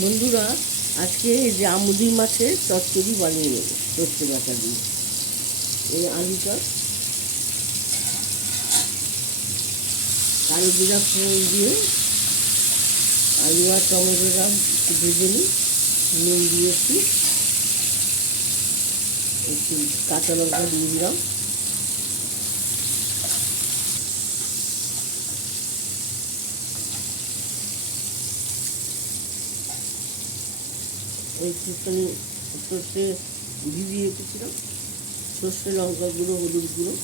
বন্ধুরা, আজকে এই যে আমুদি মাছের চচ্চড়ি বানিয়ে নেব সর্ষে বাটা দিয়ে। এই আলুটা কালো জিরা ফোড়ন দিয়ে আলু আর টমেটোটা একটু ভেজে নিই, নুন দিয়েছি, একটু কাঁচা লঙ্কা দিয়ে দিলাম, একটুখানি সর্ষে ভিজিয়ে রেখেছিলাম, সর্ষে লঙ্কা গুঁড়ো, হলুদ গুঁড়ো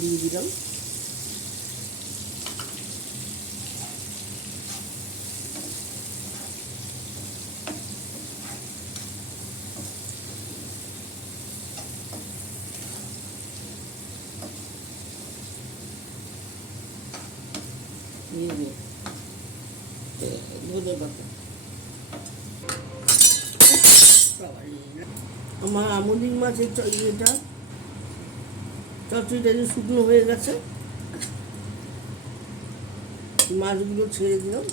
দিয়ে দিলাম, ধনে পাতা। আমার আমুদি মাছের ইয়েটা চচ্চড়িটা যে শুকনো হয়ে গেছে, মাছগুলো ছেড়ে দিলাম,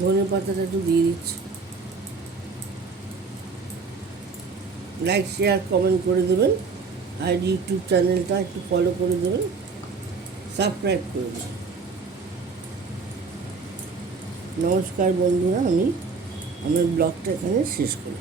ধনে পাতাটা একটু দিয়ে দিচ্ছি, লাইক শেয়ার কমেন্ট করে দেবেন, আর ইউটিউব চ্যানেলটা একটু ফলো করে দেবেন, সাবস্ক্রাইব করে দেবেন। নমস্কার বন্ধুরা, আমি আমার ব্লগটা এখানে শেষ করি।